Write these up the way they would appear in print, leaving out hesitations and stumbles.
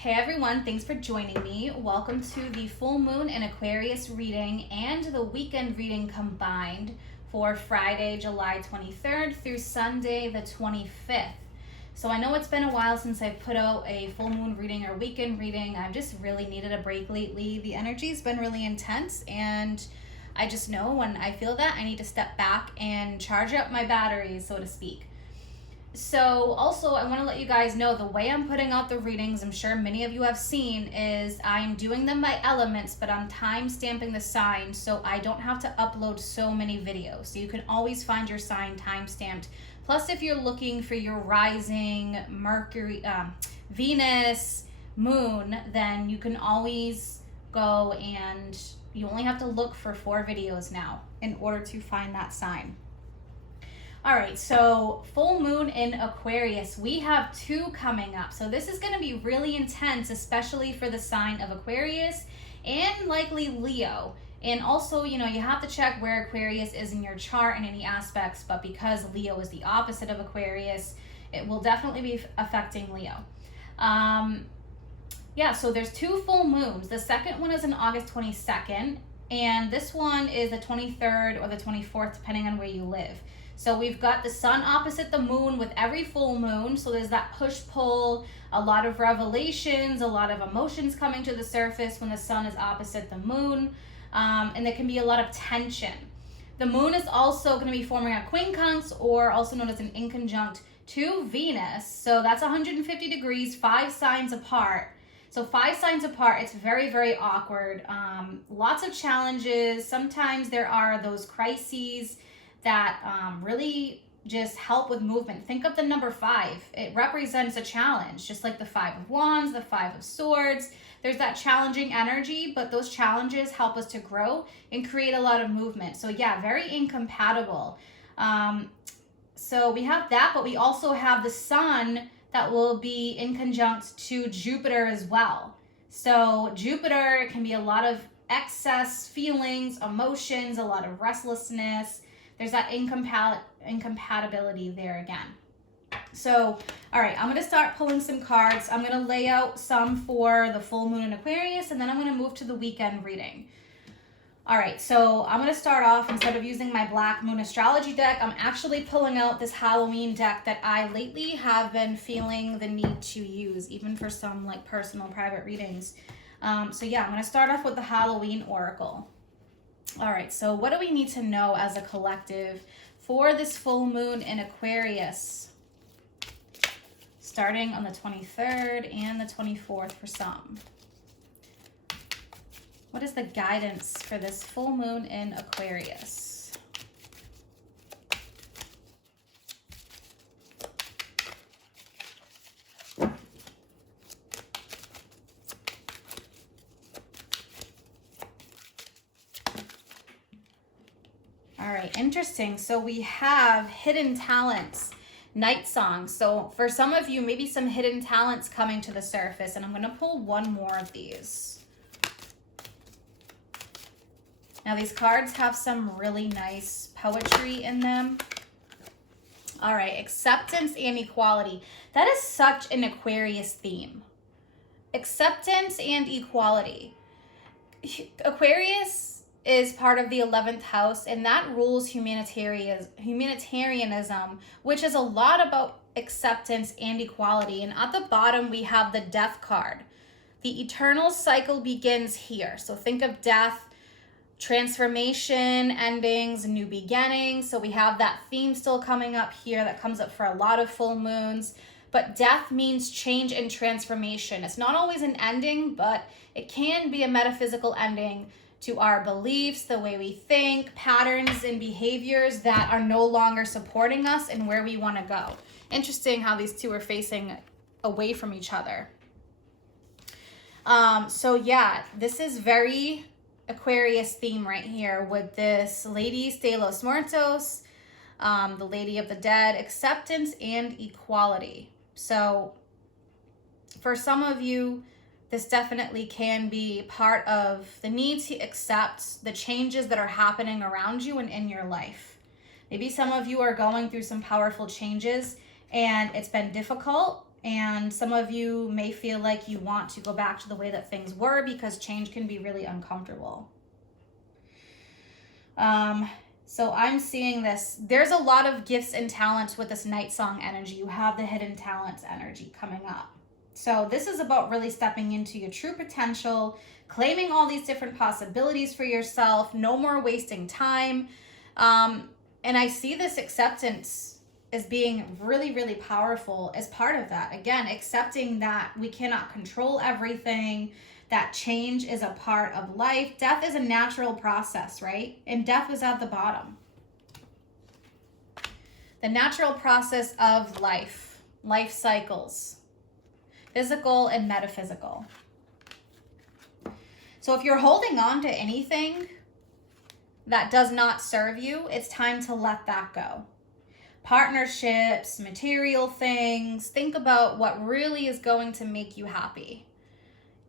Hey everyone, thanks for joining me. Welcome to the full moon and Aquarius reading and the weekend reading combined for Friday, July 23rd through Sunday, the 25th. So I know it's been a while since I've put out a full moon reading or weekend reading. I've just really needed a break lately. The energy's been really intense, and I just know when I feel that I need to step back and charge up my batteries, so to speak. So also I want to let you guys know the way I'm putting out the readings, I'm sure many of you have seen, is I'm doing them by elements, but I'm time stamping the sign so I don't have to upload so many videos. So you can always find your sign time stamped. Plus, if you're looking for your rising, Mercury, Venus, moon, then you can always go and you only have to look for 4 videos now in order to find that sign. All right, so full moon in Aquarius. We have 2 coming up. So this is going to be really intense, especially for the sign of Aquarius and likely Leo. And also, you have to check where Aquarius is in your chart in any aspects, but because Leo is the opposite of Aquarius, it will definitely be affecting Leo. So there's 2 full moons. The second one is on August 22nd, and this one is the 23rd or the 24th, depending on where you live. So we've got the sun opposite the moon with every full moon. So there's that push-pull, a lot of revelations, a lot of emotions coming to the surface when the sun is opposite the moon. And there can be a lot of tension. The moon is also going to be forming a quincunx, or also known as an inconjunct, to Venus. So that's 150 degrees, 5 signs apart. So 5 signs apart, it's very, very awkward. Lots of challenges. Sometimes there are those crises that really just help with movement. Think of the number 5. It represents a challenge, just like the 5 of Wands, the 5 of Swords. There's that challenging energy, but those challenges help us to grow and create a lot of movement. So yeah, very incompatible. So we have that, but we also have the sun that will be in conjunct to Jupiter as well. So Jupiter can be a lot of excess feelings, emotions, a lot of restlessness. There's that incompatibility there again. So, all right, I'm going to start pulling some cards. I'm going to lay out some for the full moon in Aquarius, and then I'm going to move to the weekend reading. All right, so I'm going to start off, instead of using my Black Moon astrology deck, I'm actually pulling out this Halloween deck that I lately have been feeling the need to use, even for some like personal private readings. So yeah, I'm going to start off with the Halloween Oracle. All right, so what do we need to know as a collective for this full moon in Aquarius, starting on the 23rd and the 24th for some? What is the guidance for this full moon in Aquarius? All right, interesting. So we have hidden talents, night songs. So for some of you, maybe some hidden talents coming to the surface, and I'm going to pull one more of these. Now these cards have some really nice poetry in them. All right, acceptance and equality. That is such an Aquarius theme. Acceptance and equality. Aquarius is part of the 11th house, and that rules humanitarianism, which is a lot about acceptance and equality. And at the bottom, we have the death card. The eternal cycle begins here. So think of death, transformation, endings, new beginnings. So we have that theme still coming up here that comes up for a lot of full moons. But death means change and transformation. It's not always an ending, but it can be a metaphysical ending to our beliefs, the way we think, patterns and behaviors that are no longer supporting us and where we want to go. Interesting how these two are facing away from each other. So yeah, this is very Aquarius theme right here with this Lady de los Muertos, the Lady of the Dead, acceptance and equality. So for some of you, this definitely can be part of the need to accept the changes that are happening around you and in your life. Maybe some of you are going through some powerful changes and it's been difficult And some of you may feel like you want to go back to the way that things were because change can be really uncomfortable. So I'm seeing this. There's a lot of gifts and talents with this night song energy. You have the hidden talents energy coming up. So this is about really stepping into your true potential, claiming all these different possibilities for yourself, no more wasting time. And I see this acceptance as being really, really powerful as part of that. Again, accepting that we cannot control everything, that change is a part of life. Death is a natural process, right? And death was at the bottom. The natural process of life cycles, physical and metaphysical. So if you're holding on to anything that does not serve you, it's time to let that go. Partnerships, material things, think about what really is going to make you happy.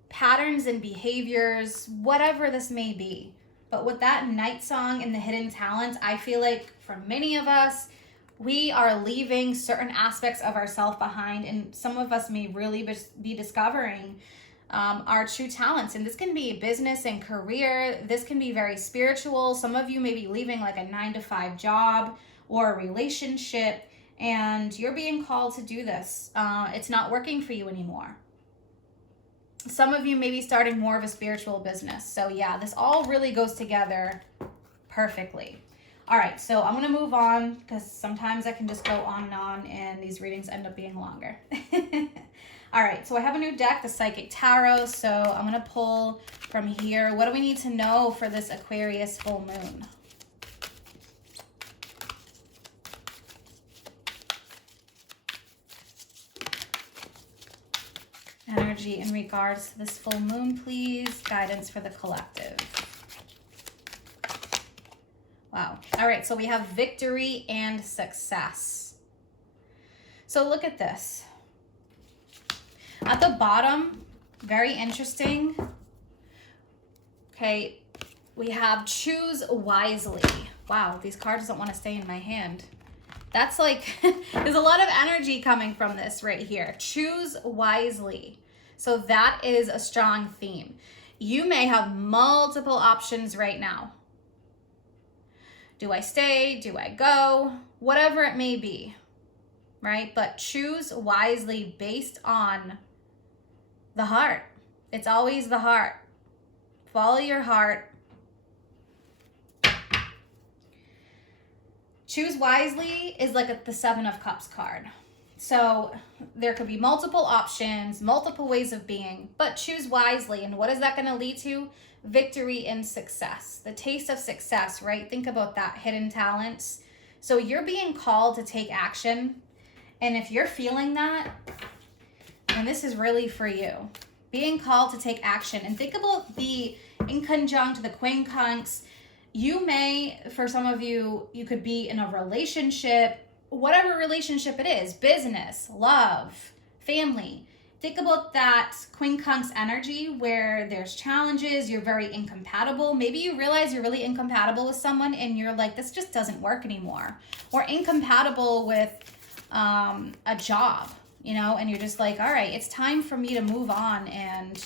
Patterns and behaviors, whatever this may be. But with that night song and the hidden talents, I feel like for many of us, we are leaving certain aspects of ourselves behind, and some of us may really be discovering our true talents. And this can be business and career. This can be very spiritual. Some of you may be leaving like a 9-to-5 job or a relationship, and you're being called to do this. It's not working for you anymore. Some of you may be starting more of a spiritual business. So yeah, this all really goes together perfectly. All right, so I'm going to move on because sometimes I can just go on and these readings end up being longer. All right, so I have a new deck, the Psychic Tarot. So I'm going to pull from here. What do we need to know for this Aquarius full moon? Energy in regards to this full moon, please. Guidance for the collective. Wow. All right, so we have victory and success. So look at this. At the bottom, very interesting. Okay, we have choose wisely. Wow, these cards don't want to stay in my hand. That's like, there's a lot of energy coming from this right here. Choose wisely. So that is a strong theme. You may have multiple options right now. Do I stay? Do I go? Whatever it may be, right? But choose wisely based on the heart. It's always the heart. Follow your heart. Choose wisely is like the 7 of Cups card. So there could be multiple options, multiple ways of being, but choose wisely. And what is that going to lead to? Victory and success. The taste of success, right? Think about that, hidden talents. So you're being called to take action. And if you're feeling that, then this is really for you. Being called to take action. And think about the in conjunct, the quincunx. You may, for some of you, you could be in a relationship, whatever relationship it is, business, love, family. Think about that quincunx energy where there's challenges, you're very incompatible. Maybe you realize you're really incompatible with someone and you're like, this just doesn't work anymore. Or incompatible with a job, you know, and you're just like, all right, it's time for me to move on and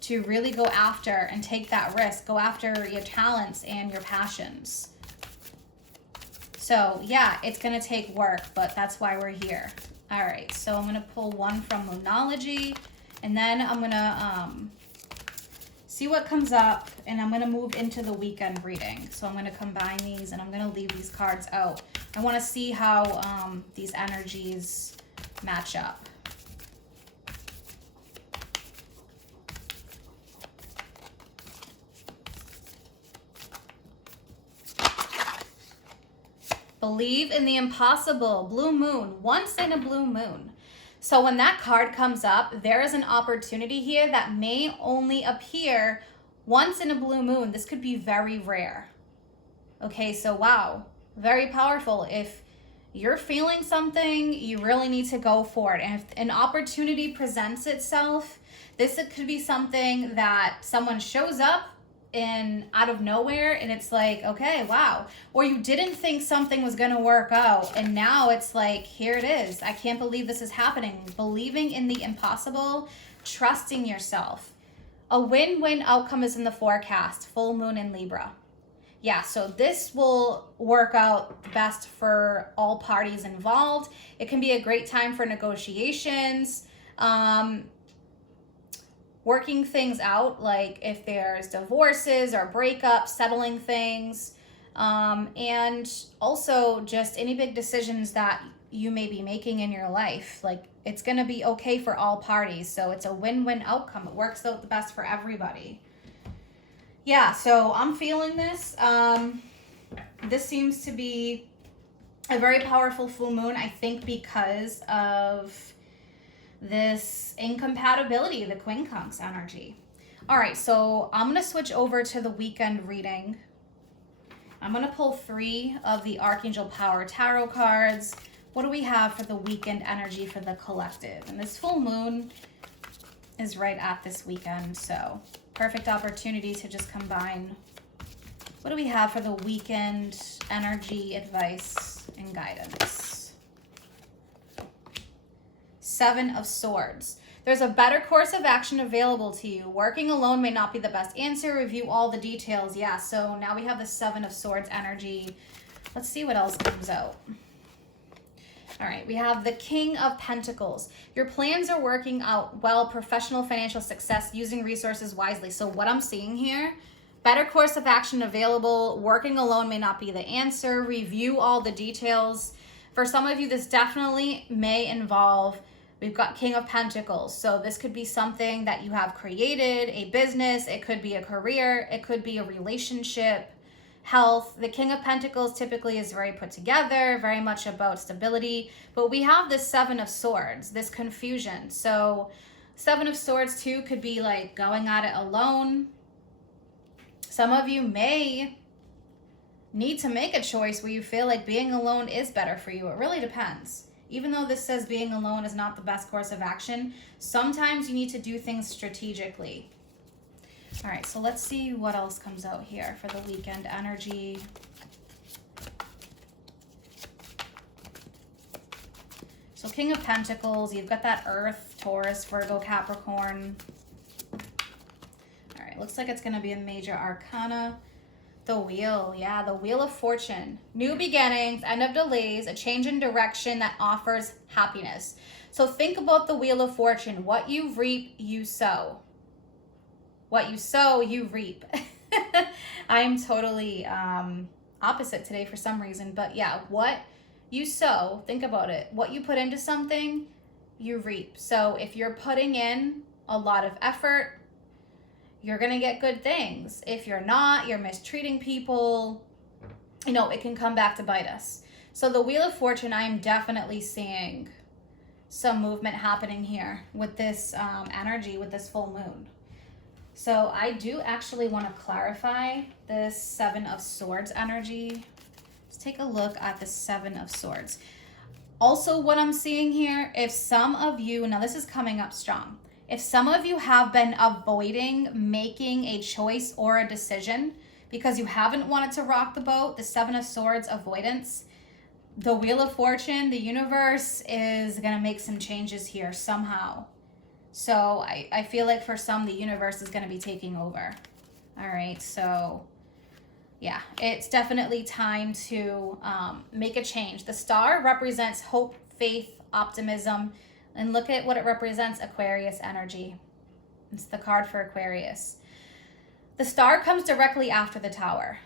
to really go after and take that risk, go after your talents and your passions. So yeah, it's gonna take work, but that's why we're here. All right, so I'm gonna pull one from Moonology, and then I'm gonna see what comes up, and I'm gonna move into the weekend reading. So I'm gonna combine these, and I'm gonna leave these cards out. I wanna see how these energies match up. Believe in the impossible. Blue moon. Once in a blue moon. So when that card comes up, there is an opportunity here that may only appear once in a blue moon. This could be very rare. Okay, so wow. Very powerful. If you're feeling something, you really need to go for it. And if an opportunity presents itself, this could be something that someone shows up in out of nowhere, and it's like, okay, wow. Or you didn't think something was going to work out, and now it's like, here it is. I can't believe this is happening. Believing in the impossible, trusting yourself. A win-win outcome is in the forecast. Full moon in Libra. Yeah, so this will work out best for all parties involved. It can be a great time for negotiations, working things out, like if there's divorces or breakups, settling things, and also just any big decisions that you may be making in your life. Like, it's going to be okay for all parties. So it's a win-win outcome. It works out the best for everybody. Yeah, so I'm feeling this. This seems to be a very powerful full moon, I think, because of this incompatibility, the quincunx energy. All right, so I'm going to switch over to the weekend reading. I'm going to pull 3 of the Archangel Power Tarot cards. What do we have for the weekend energy for the collective? And this full moon is right at this weekend, so perfect opportunity to just combine. What do we have for the weekend energy, advice, and guidance? 7 of Swords. There's a better course of action available to you. Working alone may not be the best answer. Review all the details. Yeah, so now we have the 7 of Swords energy. Let's see what else comes out. All right, we have the King of Pentacles. Your plans are working out well, professional financial success, using resources wisely. So what I'm seeing here, better course of action available. Working alone may not be the answer. Review all the details. For some of you, this definitely may involve, we've got King of Pentacles. So this could be something that you have created, a business. It could be a career. It could be a relationship. Health. The King of Pentacles typically is very put together, very much about stability, but we have this 7 of Swords, this confusion. So 7 of Swords too could be like going at it alone. Some of you may need to make a choice where you feel like being alone is better for you. It really depends. Even though this says being alone is not the best course of action, sometimes you need to do things strategically. All right, so let's see what else comes out here for the weekend energy. So King of Pentacles, you've got that Earth, Taurus, Virgo, Capricorn. All right, looks like it's going to be a major arcana. The Wheel, yeah, the Wheel of Fortune. New beginnings, end of delays, a change in direction that offers happiness. So think about the Wheel of Fortune. What you reap, you sow. What you sow, you reap. I'm totally opposite today for some reason. But yeah, what you sow, think about it. What you put into something, you reap. So if you're putting in a lot of effort, you're going to get good things. If you're not, you're mistreating people, you know, it can come back to bite us. So the Wheel of Fortune, I am definitely seeing some movement happening here with this energy, with this full moon. So I do actually want to clarify this 7 of Swords energy. Let's take a look at the 7 of Swords. Also, what I'm seeing here, if some of you, now this is coming up strong, if some of you have been avoiding making a choice or a decision because you haven't wanted to rock the boat, the 7 of Swords, avoidance, the Wheel of Fortune, the universe is going to make some changes here somehow. So I feel like for some, the universe is going to be taking over. All right, so yeah, it's definitely time to make a change. The star represents hope, faith, optimism, and look at what it represents, Aquarius energy. It's the card for Aquarius. The star comes directly after the Tower.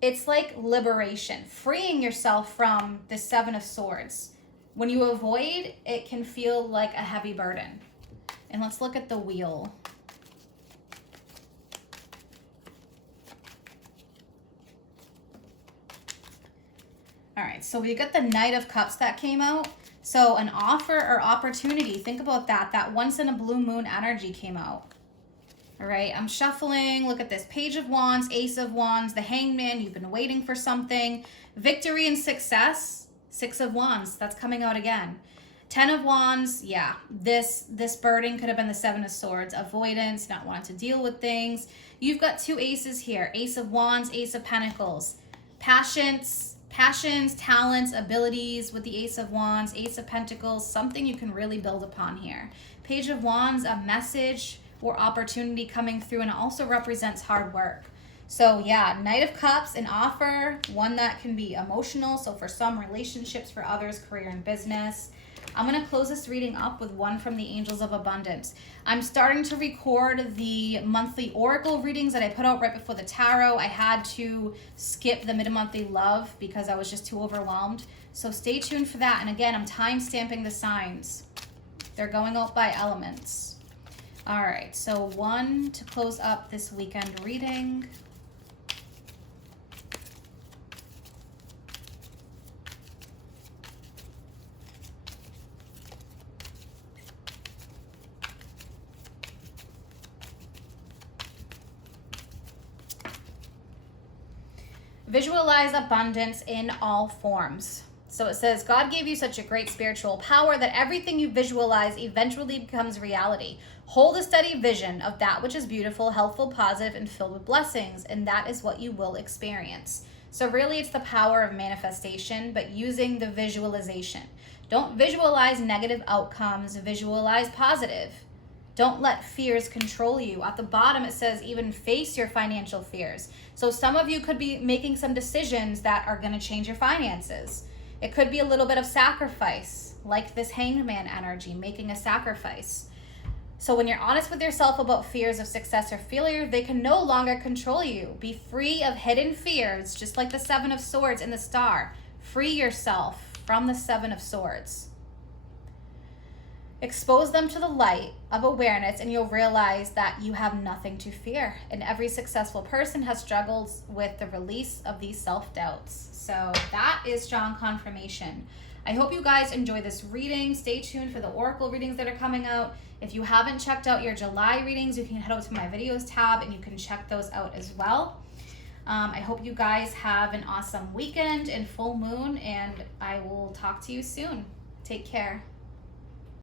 It's like liberation, freeing yourself from the 7 of Swords. When you avoid, it can feel like a heavy burden. And let's look at the Wheel. All right, so we got the Knight of Cups that came out. So an offer or opportunity, think about that. That once in a blue moon energy came out. All right, I'm shuffling. Look at this. Page of Wands, Ace of Wands, the Hangman. You've been waiting for something. Victory and success. 6 of Wands, that's coming out again. Ten of Wands, yeah, this burden could have been the Seven of Swords, avoidance, not wanting to deal with things. You've got two aces here, Ace of Wands, Ace of Pentacles. Passions, talents, abilities with the Ace of Wands, Ace of Pentacles, something you can really build upon here. Page of Wands, a message or opportunity coming through, and it also represents hard work. So yeah, Knight of Cups, an offer, one that can be emotional. So for some, relationships, for others, career and business. I'm going to close this reading up with one from the Angels of Abundance. I'm starting to record the monthly oracle readings that I put out right before the tarot. I had to skip the mid-monthly love because I was just too overwhelmed. So stay tuned for that. And again, I'm time-stamping the signs. They're going out by elements. All right, so one to close up this weekend reading. Visualize abundance in all forms. So it says, God gave you such a great spiritual power that everything you visualize eventually becomes reality. Hold a steady vision of that which is beautiful, helpful, positive, and filled with blessings, and that is what you will experience. So really it's the power of manifestation, but using the visualization. Don't visualize negative outcomes, visualize positive. Don't let fears control you. At the bottom, it says even face your financial fears. So some of you could be making some decisions that are going to change your finances. It could be a little bit of sacrifice, like this Hanged Man energy, making a sacrifice. So when you're honest with yourself about fears of success or failure, they can no longer control you. Be free of hidden fears, just like the Seven of Swords and the Star. Free yourself from the Seven of Swords. Expose them to the light of awareness, and you'll realize that you have nothing to fear. And every successful person has struggled with the release of these self-doubts. So that is strong confirmation. I hope you guys enjoy this reading. Stay tuned for the oracle readings that are coming out. If you haven't checked out your July readings, you can head over to my videos tab and you can check those out as well. I hope you guys have an awesome weekend and full moon, and I will talk to you soon. Take care.